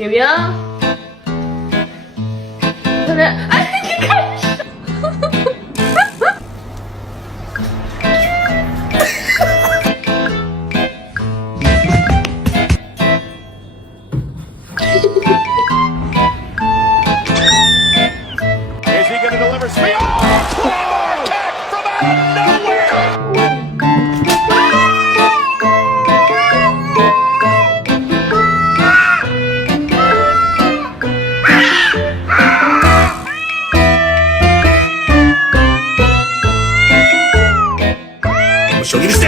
有没有？真的，哎，你看。Is he going to deliver speed? Oh, claymore kick from out of nowhere! I'ma show you this